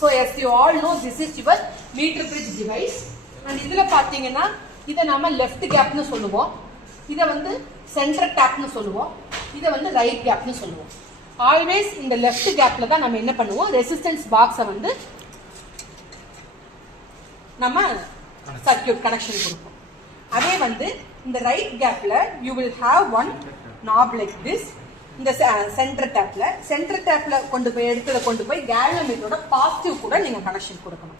So as you all know, this is your meter bridge device. And இதுல பாத்தீங்கன்னா இத நாம left gap னு சொல்லுவோம், இத வந்து center tap னு சொல்லுவோம், இத வந்து right gap னு சொல்லுவோம். Always இந்த left gapல தான் நம்ம என்ன பண்ணுவோம், resistance box வந்து நம்ம circuit connection கொடுப்போம். அதே வந்து இந்த right gapல you will have one knob like this. இந்த சென்டர் டேப்ல கொண்டு போய் கேல்வனோமீட்டரோட பாசிட்டிவ் கூட நீங்க கனெக்ஷன் கொடுக்கணும்.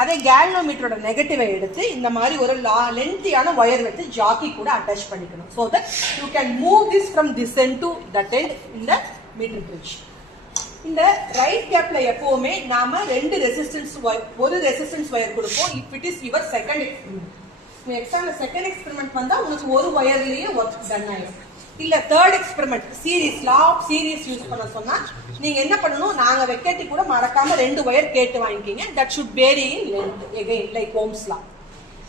அதே கேல்வனோமீட்டரோட நெகட்டிவை எடுத்து இந்த மாதிரி ஒரு லென்த்தியான ஒயர் வச்சு ஜாக்கி கூட அட்டாச் பண்ணிக்கணும். so that you can move this from this end to that end in the meter bridge. இந்த ரைட் கேப்ல எப்பவுமே நாம ரெண்டு ஒரு ரெசிஸ்டன்ஸ் ஒயர் கொடுப்போம். if it is your second experiment. எக்ஸாம்ல செகண்ட் எக்ஸ்பெரிமெண்ட் வந்தா உங்களுக்கு ஒரு ஒயர்லயே ஒர்க் டன் ஆயிடும். இல்ல third experiment series law of series use பண்ண சொன்னா நீங்க என்ன பண்ணணும், நாங்க வெக்கேட்டி கூட மறக்காம ரெண்டு ஒயர் கேட்டு வாங்கிக்கிங்க. That should vary in length again like Ohm's law.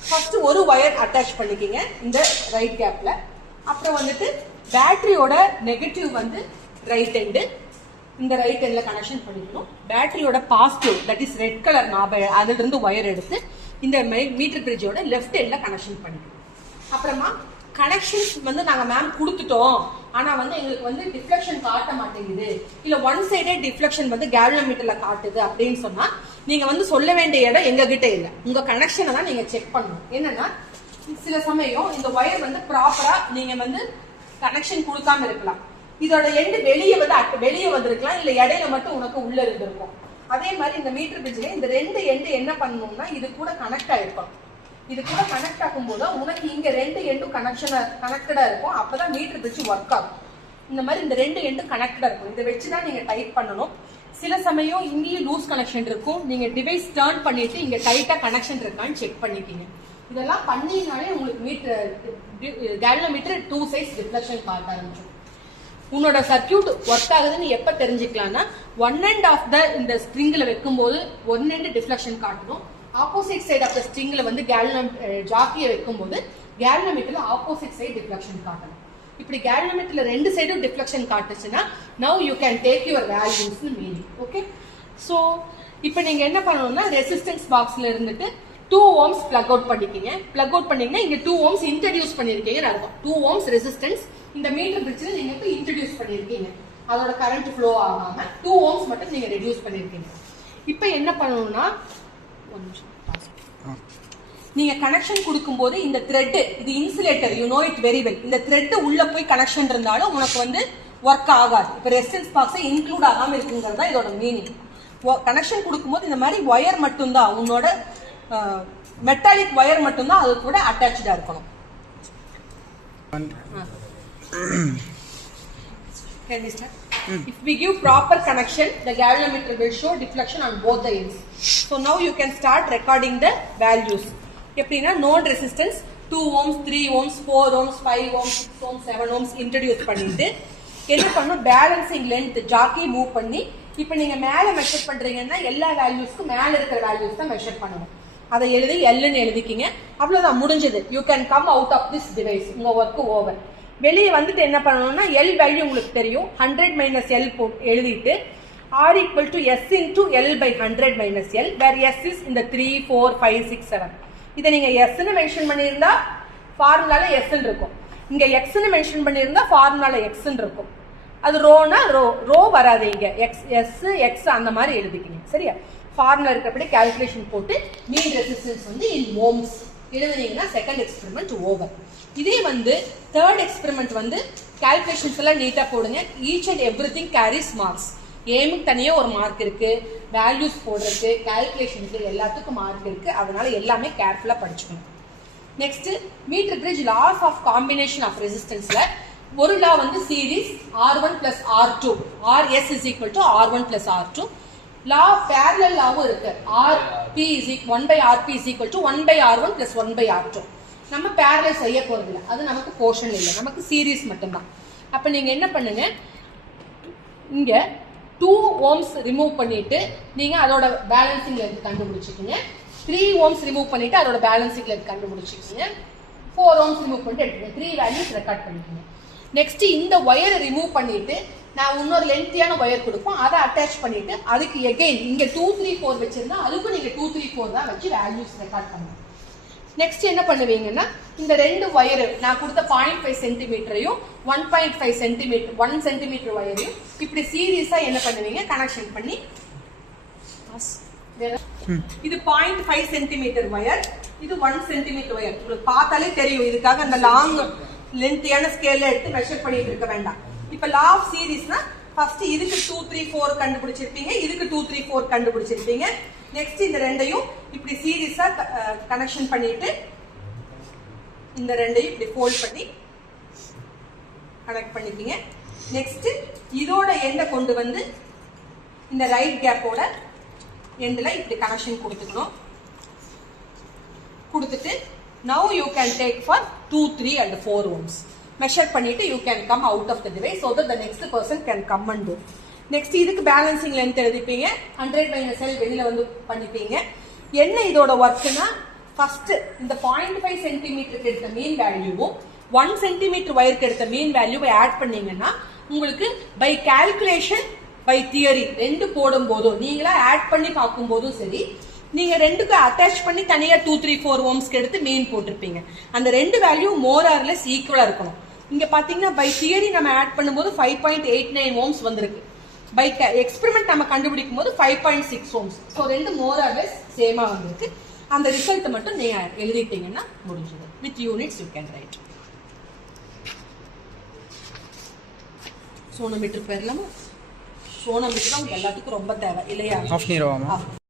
First ஒரு ஒயர் அட்டாச் பண்ணிக்கிங்க இந்த ரைட் கேப்ல. அப்புறம் வந்துட்டு பேட்டரியோட நெகட்டிவ் வந்து ரைட் எண்டு, இந்த ரைட் எண்ட்ல கனெக்ஷன் பண்ணிக்கணும். பேட்டரியோட positive that is red colour நாப அதுல இருந்து ஒயர் எடுத்து இந்த மீட்டர் பிரிட்ஜோட லெஃப்ட் எண்ட்ல கனெக்ஷன் பண்ணிக்கணும். அப்புறமா கனெக்ஷன்ஸ் வந்து நாங்க மேம் கொடுத்துட்டோம், ஆனா வந்து எங்களுக்கு வந்து டிஃப்ளெக்ஷன் காட்ட மாட்டேங்குது, இல்ல ஒன் சைடே டிஃப்ளெக்ஷன் வந்து கேல்வனோமீட்டர்ல காட்டுது அப்படின்னு சொன்னா நீங்க வந்து சொல்ல வேண்டிய இடம் எங்க கிட்ட இல்ல, உங்க கனெக்ஷனை தான் நீங்க செக் பண்ணணும். என்னன்னா சில சமயம் இந்த ஒயர் வந்து ப்ராப்பரா நீங்க வந்து கனெக்ஷன் கொடுக்காம இருக்கலாம், இதோட எண்டு வெளியே வந்திருக்கலாம், இல்ல இடையில மட்டும் உனக்கு உள்ள இருந்திருக்கும். அதே மாதிரி இந்த மீட்டர் பிரிட்ஜ்ல இந்த ரெண்டு எண்டு என்ன பண்ணணும்னா இது கூட கனெக்ட் ஆயிருக்கும். இது கூட கனெக்ட் ஆகும்போது உனக்கு இங்க ரெண்டு எண்டும் கனெக்டடா இருக்கும். அப்பதான் மீட்டர் பிரிட்ஜ் ஒர்க் ஆகும். இந்த மாதிரி இந்த ரெண்டு எண்டும் கனெக்டடா இருக்கும். இதை வச்சுதான் நீங்க டைப் பண்ணணும். சில சமயம் இங்கேயும் லூஸ் கனெக்ஷன் இருக்கும், நீங்க டிவைஸ் டர்ன் பண்ணிட்டு இங்க டைட்டா கனெக்ஷன் இருக்கான்னு செக் பண்ணிக்கீங்க. இதெல்லாம் பண்ணினாலே உங்களுக்கு meter galvanometer two sides reflection காட்ட ஆரம்பிச்சிடும். உன்னோட சர்க்கியூட் ஒர்க் ஆகுதுன்னு எப்ப தெரிஞ்சுக்கலாம்னா ஒன் எண்ட் ஆஃப் த இந்த ஸ்ப்ரிங்ல வைக்கும் போது ஒன் எண்ட் டிஃப்ளெக்ஷன் காட்டணும். ஆப்போசிட் சைட் ஆஃப் த ஸ்ட்ரிங்ல வந்து ஜாக்கியை வைக்கும் போது கேல்வனோமீட்டர்ல ஆப்போசிட் சைடு டிஃப்ளெக்ஷன் காட்டணும். இப்படி கேல்வனோமீட்டர்ல ரெண்டு சைடும் டிஃப்ளெக்ஷன் காட்டுச்சுன்னா now you can take your values meaning. Okay, so இப்போ நீங்க என்ன பண்ணணும்னா ரெசிஸ்டன்ஸ் பாக்ஸ்ல இருந்துட்டு 2 ohms பிளக் அவுட் பண்ணிக்கிங்க. பிளக் அவுட் பண்ணீங்கன்னா இங்க 2 ohms இன்ட்ரடியூஸ் பண்ணிருக்கீங்கன்னு அர்த்தம். 2 ohms ரெசிஸ்டன்ஸ் இந்த மீட்டர் பிரிட்ஜ்ல நீங்க இப்போ இன்ட்ரடியூஸ் பண்ணிருக்கீங்க. அதோட கரண்ட் ஃப்ளோ ஆகாம 2 ohms மட்டும் நீங்க ரெடியூஸ் பண்ணிருக்கீங்க. இப்போ என்ன பண்ணணும்னா நீங்க கனெக்ஷன் கொடுக்கும்போது இந்த த்ரெட் இது insulator, you know it very well. இந்த த்ரெட் உள்ள போய் கனெக்ஷன் இருந்தாலும் உனக்கு வந்து ஒர்க் ஆகாது. இப்போ ரெசிஸ்டன்ஸ் பாக்ஸ் இன்க்ளூட் ஆகாம இருக்குங்கிறது தான் இதோட மீனிங். கனெக்ஷன் கொடுக்கும்போது இந்த மாதிரி ஒயர் மட்டும்தான், உன்னோட மெட்டாலிக் ஒயர் மட்டும்தான் அது கூட அட்டாச்சா இருக்கணும். Can we start? If we give proper connection, the galvanometer will show deflection on both the ends. So now you can start recording the values. எப்படின்னா note resistance 2 ohms 3 ohms 4 ohms 5 ohms 6 ohms 7 ohms introduce பண்ணிட்டு என்ன பண்ணணும், balancing length Jackie move பண்ணி இப்போ நீங்க மேல measure பண்றீங்கன்னா எல்லா வேல்யூஸ்க்கும் மேல இருக்கிற வேல்யூஸ் தான் மெஷர் பண்ணணும். அதை எழுதி எல்லுன்னு எழுதிக்கிங்க. அவ்வளவுதான், முடிஞ்சது. You can come out of this device. உங்க ஒர்க் ஓவர். வெளியே வந்துட்டு என்ன பண்ணணும்னா எல் வேல்யூ உங்களுக்கு தெரியும், 100 மைனஸ் எல் எழுதிட்டு R equal to S into L by 100 minus L, where S is இந்த 3 4 5 6 7. இதை நீங்க எஸ்ன்னு மென்ஷன் பண்ணியிருந்தா ஃபார்முலால எஸ்ன்னு இருக்கும், இங்க எக்ஸ்ன்னு மென்ஷன் பண்ணியிருந்தா ஃபார்முலால எக்ஸ்ன்னு இருக்கும். அது ரோனா ரோ வராது, இங்க எஸ் எக்ஸ் அந்த மாதிரி எழுதிக்கிங்க. சரியா? ஃபார்முலா இருக்கிறபடி கால்குலேஷன் போட்டு மீன் ரெசிஸ்டன்ஸ் வந்து இன் ஓம்ஸ் எழுதுனீங்கன்னா செகண்ட் எக்ஸ்பெரிமெண்ட் ஓவர். இதே வந்து தேர்ட் எக்ஸ்பெரிமெண்ட் வந்து கால்குலேஷன்ஸ் எல்லாம் நீட்டா போடுங்க. Each and every thing carries marks. ஏமுக்கு தனியா ஒரு மார்க் இருக்கு, வேல்யூஸ் போடுறதுக்கு, கால்குலேஷனுக்கு எல்லாத்துக்கும் மார்க் இருக்கு. அதனால எல்லாமே கேர்ஃபுல்லா படிச்சுக்கணும். Next meter bridge laws of combination of ரெசிஸ்டன்ஸ்ல ஒரு லா வந்து series R1 plus R2 RS is equal to R1 plus R2. Law parallel லாவும் இருக்கு, RP is 1 by RP is equal to 1 by R1 plus 1 by R2. நம்ம parallel செய்ய போறது இல்லை, அது நமக்கு போர்ஷன் இல்லை, நமக்கு சீரிஸ் மட்டும்தான். அப்ப நீங்க என்ன பண்ணுங்க, இங்க 2 ohms ரிமூவ் பண்ணிட்டு நீங்க அதோட பேலன்சிங் லென்த் கண்டுபிடிச்சிக்கீங்க. 3 ohms ரிமூவ் பண்ணிட்டு அதோட பேலன்சிங் லென்த் கண்டுபிடிச்சிக்கீங்க. 4 ohms ரிமூவ் பண்ணிட்டு எடுத்துங்க. 3 வேல்யூஸ் ரெக்கார்ட் பண்ணிக்கீங்க. நெக்ஸ்ட் இந்த ஒயரை ரிமூவ் பண்ணிட்டு நான் இன்னொரு லென்த்தியான ஒயர் கொடுப்போம், அதை அட்டாச் பண்ணிட்டு அதுக்கு எகைன் இங்க 2 3 4 வச்சிருந்தா அதுக்கும் நீங்க 2 3 4 தான் வச்சு வேல்யூஸ் ரெக்கார்ட் பண்ணணும். நெக்ஸ்ட் என்ன பண்ணுவீங்கன்னா இந்த ரெண்டு ஒயர் நான் கொடுத்த 0.5 சென்டிமீட்டரையும் 1.5 சென்டிமீட்டர் 1 சென்டிமீட்டர் ஒயரையும் இப்படி சீரியஸா என்ன பண்ணுவீங்க கனெக்ஷன் பண்ணி, இது 0.5 சென்டிமீட்டர் ஒயர், இது 1 சென்டிமீட்டர் ஒயர். உங்களுக்கு பார்த்தாலே தெரியும், இதுக்காக அந்த லாங் லென்த்தியான ஸ்கேல்ல எடுத்து மெஷர் பண்ணிட்டு இருக்க வேண்டாம். இப்ப லா ஆஃப் சீரிஸ்னா ஃபர்ஸ்ட் இதுக்கு 2 3 4 கண்டுபிடிச்சிருப்பீங்க, இதுக்கு 2 3 4 கண்டுபிடிச்சிருப்பீங்க. நெக்ஸ்ட் இந்த ரெண்டையும் இப்படி சீரிஸா கனெக்ஷன் பண்ணிட்டு இந்த ரெண்டையும் இப்படி ஃபோல்ட் பண்ணி கனெக்ட் பண்ணிப்பீங்க. நெக்ஸ்ட் இதோட எண்டை கொண்டு வந்து இந்த ரைட் கேப்போட எண்ட்ல இப்படி கனெக்ஷன் கொடுத்துக்கணும். கொடுத்துட்டு now you can take for 2 3 and 4 ohms measure பண்ணிட்டு you can come out of the device so that the next person can come and do. Next இதுக்கு பேலன்சிங் லென்த் எழுதிப்பீங்க, 100 மைனஸ் L வெளியில வந்து பண்ணிப்பீங்க. என்ன இதோட ஒர்க்னா first இந்த 0.5 சென்டிமீட்டருக்கு எடுத்த மீன் வேல்யூவும் 1 சென்டிமீட்டர் ஒயருக்கு எடுத்த மீன் வேல்யூவை ஆட் பண்ணீங்கன்னா உங்களுக்கு பை கால்குலேஷன் பை தியரி ரெண்டு போடும் போதும் நீங்களா ஆட் பண்ணி பார்க்கும் போதும் சரி, நீங்க ரெண்டுக்கு அட்டாச் பண்ணி தனியா 2 3 4 ஓம்ஸ்க்கு எடுத்து மீன் போட்டிருப்பீங்க. அந்த ரெண்டு வேல்யூ மோர் ஆர் லெஸ் ஈக்குவலா இருக்கணும். இங்க பாத்தீங்கன்னா பை தியரி நம்ம ஆட் பண்ணும்போது 5.89 ஓம்ஸ் வந்திருக்கு, பை எக்ஸ்பெரிமெண்ட் நம்ம கண்டுபிடிக்கும் போது 5.6 ஓம்ஸ். ஸோ ரெண்டு மோர் ஆர் லெஸ் சேமா வந்திருக்கு. அந்த ரிசல்ட் மட்டும் நீங்க எழுதிட்டீங்கன்னா முடிஞ்சது. With units you can write. Sonometer பேர்லாமா? சோனோமீட்டர் தான் எல்லாத்துக்கும் ரொம்ப தேவை இல்லையா?